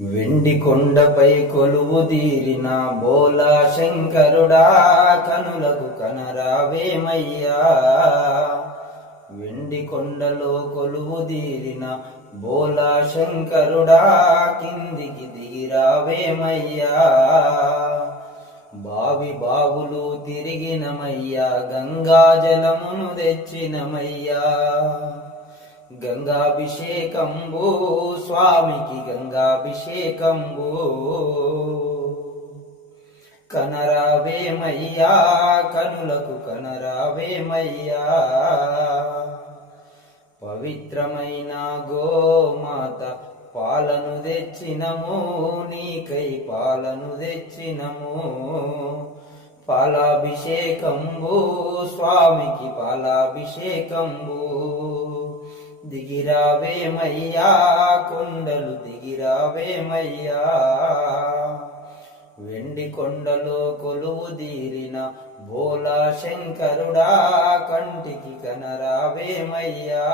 వెండి కొండపై కొలువు తీరిన బోలా శంకరుడా, కనులకు కనరావేమయ్యా. వెండి కొండలో కొలువు తీరిన బోలా శంకరుడా, కిందికి దిగిరావేమయ్యా. బావి బావులు తిరిగినమయ్యా, గంగా జలమును తెచ్చినమయ్యా. గంగాభిషేకంబు స్వామికి గంగాభిషేకంబు, కనరావేమయ్యా కనులకు కనరావేమయ్యా. పవిత్రమైన గోమాత పాలను తెచ్చినము, నీకై పాలను తెచ్చినము. పాలాభిషేకంబు స్వామికి పాలాభిషేకంబు, దిగిరావేమయ్యా కొండలు దిగిరావేమయ్యా. వెండి కొండలో కొలువు తీరిన బోలా శంకరుడా, కంటికి కనరావేమయ్యా.